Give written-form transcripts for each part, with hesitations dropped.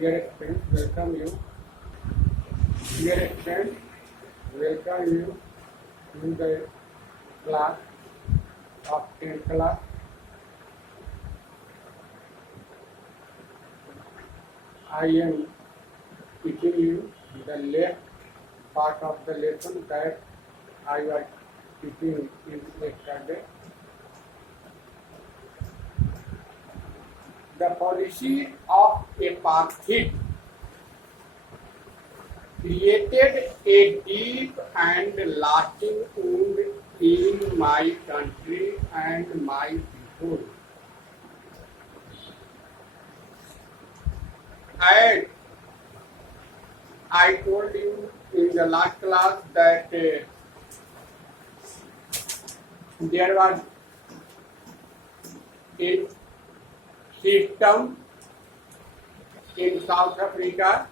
Dear friends, welcome you. Dear friends, welcome you to the class of 10th class. I am teaching you the left part of the lesson that I was teaching in yesterday. The policy of apartheid created a deep and lasting wound in my country and my people. And I told you in the last class that there was a system in South Africa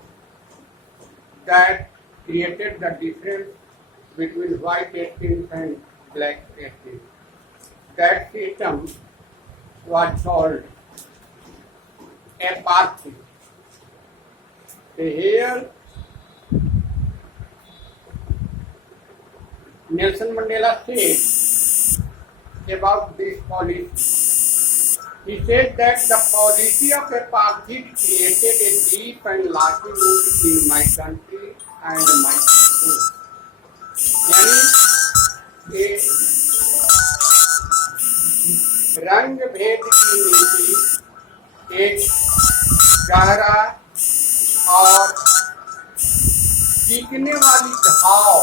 that created the difference between white ethnics and black ethnics. That system was called apartheid. Here, Nelson Mandela said about this policy. He said that the policy of apartheid created a deep and lasting wound in my country and my people. यानी ये रंग भेद की नीति एक गहरा और सीखने वाली घाव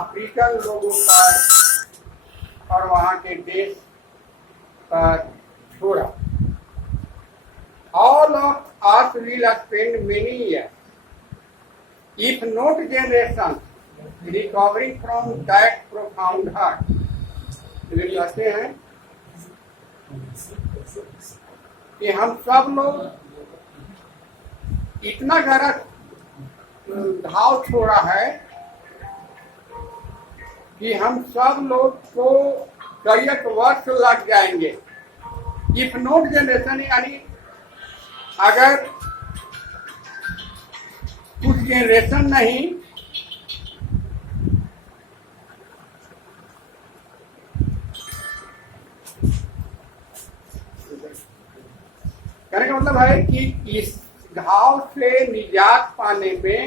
अफ्रीकन लोगों पर और वहाँ के देश पर छोड़ा. All of us will spend many years, if not generations, recovering from that profound hurt. वे कहते हैं कि हम सब लोग इतना गहरा घाव छोड़ा है कि हम सब लोग को कई एक वर्ष लग जाएंगे. इफ नॉट जनरेशन यानी अगर कुछ जनरेशन नहीं कहने का मतलब है कि इस घाव से निजात पाने में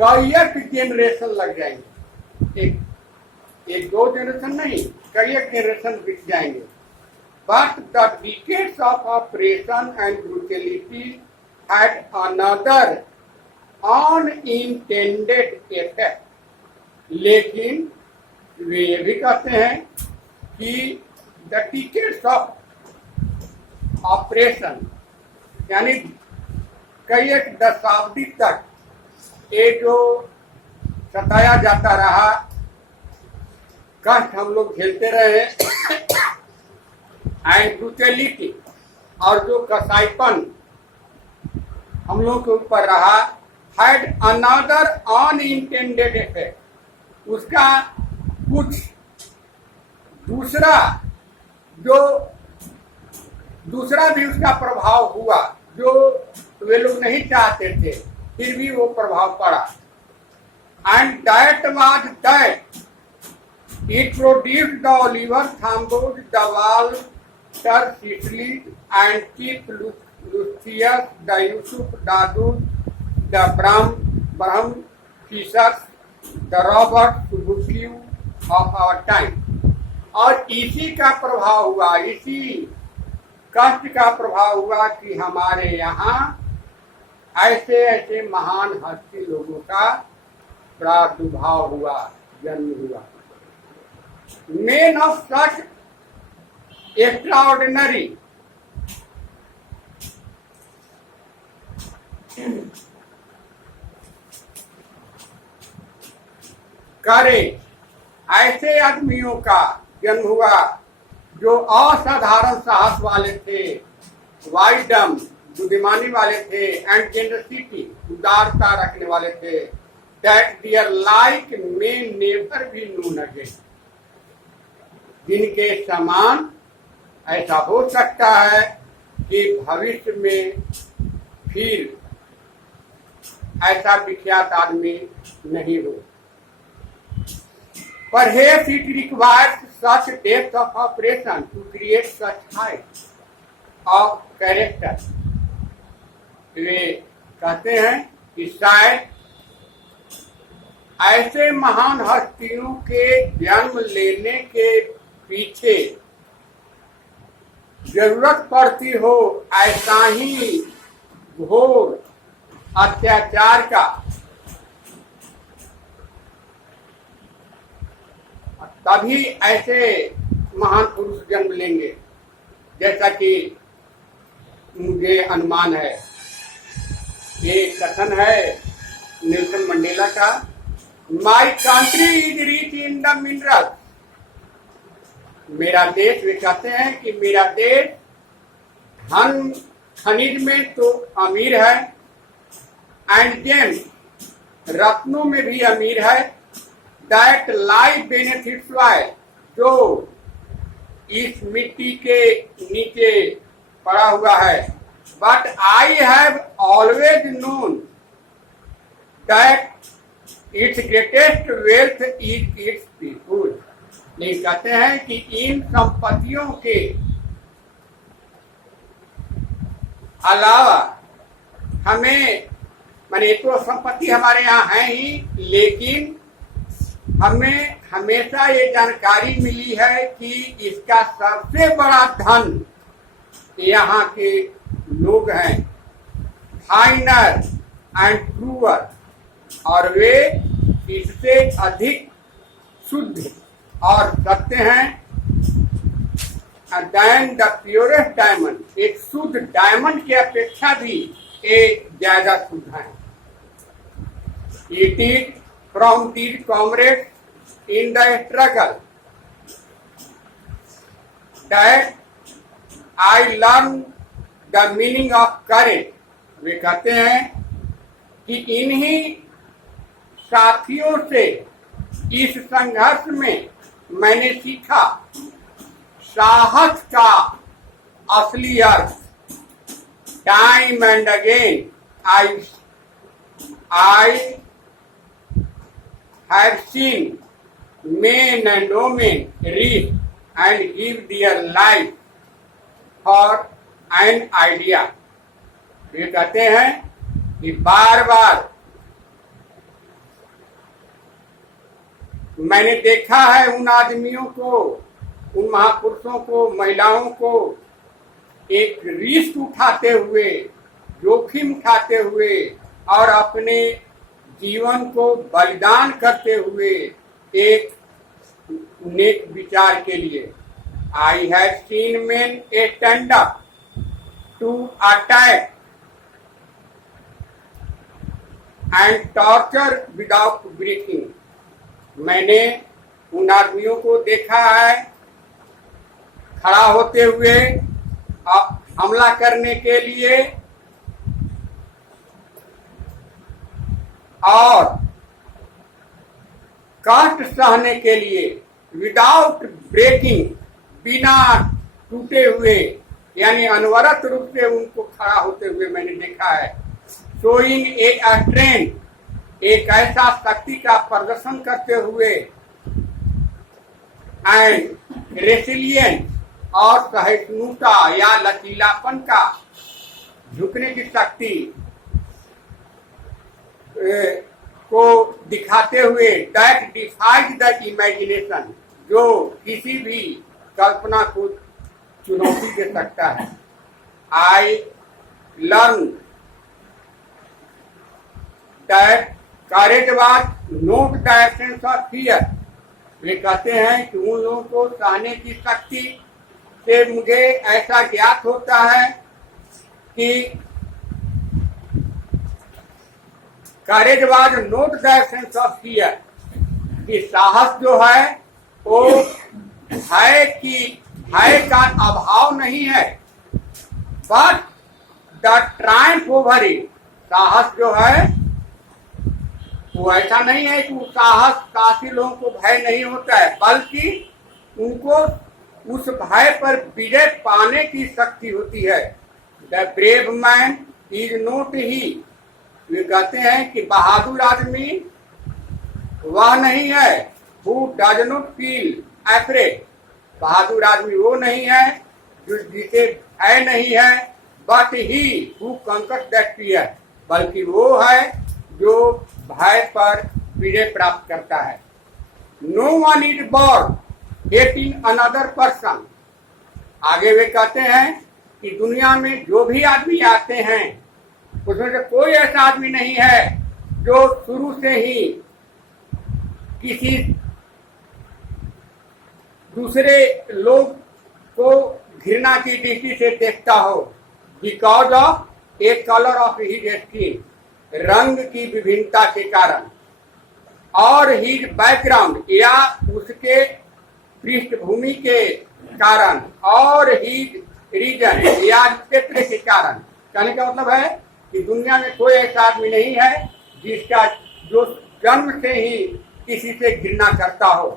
कई एक जनरेशन लग जाएंगे. एक दो जनरेशन नहीं, कई एक जनरेशन बीत जाएंगे. But the decades of oppression and brutality had another unintended effect. लेकिन वे ये भी कहते हैं कि the decades of oppression यानी कई एक दशाब्दी तक ये जो सताया जाता रहा, कष्ट हम लोग झेलते रहे एंड ब्रूटलिटी और जो कसाईपन हम लोग के ऊपर रहा, हैड अनदर अनइंटेंडेड इफेक्ट. उसका कुछ दूसरा भी उसका प्रभाव हुआ जो वे लोग नहीं चाहते थे, फिर भी वो प्रभाव पड़ा. And that was that it produced the Oliver Thambos, the Walter Sisley, and Chief Lucius, the Yusuf Dadoo, the Bram Fishers, the Robert Subuki of our time. और इसी का प्रभाव हुआ, इसी कष्ट का प्रभाव हुआ कि हमारे यहाँ ऐसे ऐसे महान हस्ती लोगों का प्रादुर्भाव हुआ, जन्म हुआ. Men of such extraordinary courage, ऐसे आदमियों का जन्म हुआ जो असाधारण साहस वाले थे, वाइडम बुद्धिमानी वाले थे, एंड जेनरसिटी उदारता रखने वाले थे. That their like may never be known again. जिनके समान ऐसा हो सकता है कि भविष्य में फिर ऐसा विख्यात आदमी नहीं हो। Perhaps it requires such depth of operation to create such height of character. वे कहते हैं कि शायद ऐसे महान हस्तियों के जन्म लेने के पीछे जरूरत पड़ती हो ऐसा ही घोर अत्याचार का, तभी ऐसे महान पुरुष जन्म लेंगे, जैसा कि मुझे अनुमान है। एक कथन है नेल्सन मंडेला का, my country is rich in the mineral. मेरा देश, वे कहते हैं कि मेरा देश धन खनिज में तो अमीर है, एंड जेम्स, रत्नों में भी अमीर है, दैट लाइफ बेनिफिट्स सॉइल, जो इस मिट्टी के नीचे पड़ा हुआ है। But I have always known that it's greatest wealth is it's people. नहीं, कहते हैं कि इन संपत्तियों के अलावा हमें, माने तो संपत्ति हमारे यहाँ है ही, लेकिन हमें हमेशा ये जानकारी मिली है कि इसका सबसे बड़ा धन यहाँ के लोग हैं, फाइनर एंड ट्रूअर, और वे इससे अधिक शुद्ध और सत्य हैं देन द प्योरेस्ट डायमंड। एक शुद्ध डायमंड की अपेक्षा भी एक ज्यादा शुद्ध है। It is from these comrades in the struggle that I learn the meaning of courage. वे कहते हैं कि इन्हीं साथियों से इस संघर्ष में मैंने सीखा साहस का असली अर्थ। Time and again I have seen men and women reach and give their life for an idea। ये कहते हैं कि बार बार मैंने देखा है उन आदमियों को, उन महापुरुषों को, महिलाओं को एक रिस्क उठाते हुए, जोखिम उठाते हुए और अपने जीवन को बलिदान करते हुए एक नेक विचार के लिए। I have seen men a stand up to attack and torture without breaking. मैंने उन आदमियों को देखा है खड़ा होते हुए हमला करने के लिए और कष्ट सहने के लिए विदाउट ब्रेकिंग, बिना टूटे हुए, यानी अनवरत रूप से उनको खड़ा होते हुए मैंने देखा है। शोइंग ए स्ट्रेंथ, एक ऐसा शक्ति का प्रदर्शन करते हुए, एंड रेसिलियंस, और सहिष्णुता या लचीलापन का, झुकने की शक्ति को दिखाते हुए, दैट डिफाइज द इमेजिनेशन, जो किसी भी कल्पना को चुनौती दे सकता है। I learn that courage was not the absence of fear. वे कहते हैं कि उन लोगों को सहने की शक्ति से मुझे ऐसा ज्ञात होता है कि courage was not the absence of fear, कि साहस जो है वो भय का अभाव नहीं है, but the Triumph over it. साहस जो है वो ऐसा नहीं है कि साहस काफी लोगों को भय नहीं होता है, बल्कि उनको उस भय पर विजय पाने की शक्ति होती है। The brave man is not he. वे कहते हैं कि बहादुर आदमी वह नहीं है who does not feel afraid. बहादुर आदमी वो नहीं है जो जिसे भय नहीं है, but he who conquers that fear, बल्कि वो है जो भय पर विजय प्राप्त करता है। No one is born hating another person. आगे वे कहते हैं कि दुनिया में जो भी आदमी आते हैं उसमें से कोई ऐसा आदमी नहीं है जो शुरू से ही किसी दूसरे लोग को घृणा की दृष्टि से देखता हो। Because of A colour of his skin, रंग की विभिन्नता के कारण, और हिज बैकग्राउंड या उसके पृष्ठभूमि के कारण, और हिज रीजन या क्षेत्र के कारण। कहने का मतलब है कि दुनिया में कोई ऐसा आदमी नहीं है जिसका जो जन्म से ही किसी से घृणा करता हो।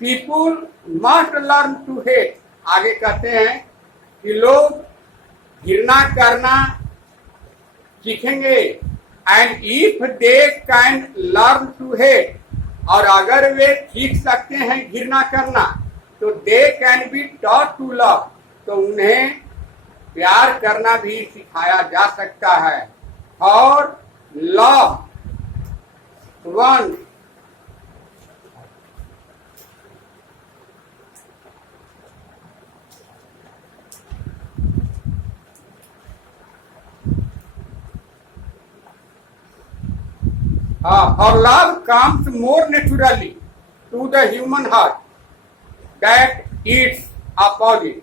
People must learn to hate. आगे कहते हैं कि लोग घृणा करना सीखेंगे। And if they can learn to hate, और अगर वे सीख सकते हैं घृणा करना, तो they can be taught to love, तो उन्हें प्यार करना भी सिखाया जा सकता है। और लव वन और love comes more naturally to the human heart that its opposite.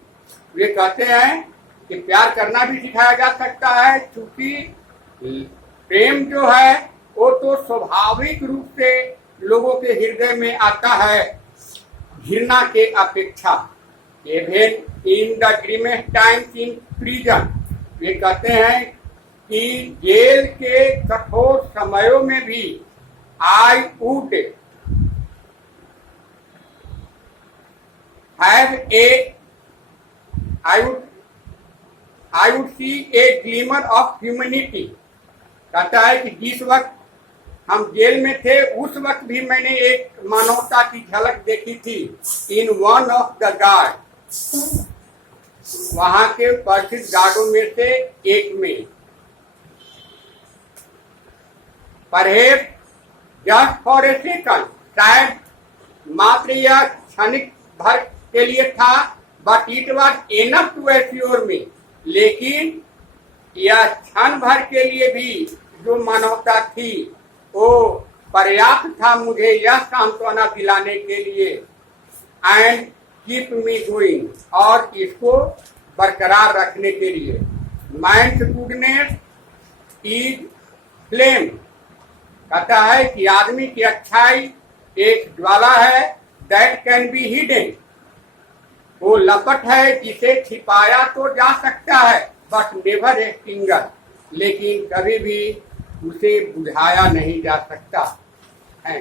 वे कहते हैं कि प्यार करना भी सिखाया जा सकता है, क्योंकि प्रेम जो है वो तो स्वाभाविक रूप से लोगों के हृदय में आता है घृणा के अपेक्षा। Even in the grimmest times in prison, वे कहते हैं कि जेल के कठोर समयों में भी I would see a glimmer of humanity. कहता है कि जिस वक्त हम जेल में थे उस वक्त भी मैंने एक मानवता की झलक देखी थी in one of the guard, वहां के प्रसिद्ध गार्डों में से एक में। Perhaps just for a second, शायद मात्र यह क्षणिक भर के लिए था, but it was enough to assure me, लेकिन यह क्षण भर के लिए भी जो मानवता थी वो पर्याप्त था मुझे यह सांत्वना दिलाने के लिए। एंड कीप मी गोइंग, और इसको बरकरार रखने के लिए। Mind goodness is flame. कहता है कि आदमी की अच्छाई एक ज्वाला है दैट कैन बी हिडन, वो लपट है जिसे छिपाया तो जा सकता है, बट नेवर एक्सटिंगर, लेकिन कभी भी उसे बुझाया नहीं जा सकता है।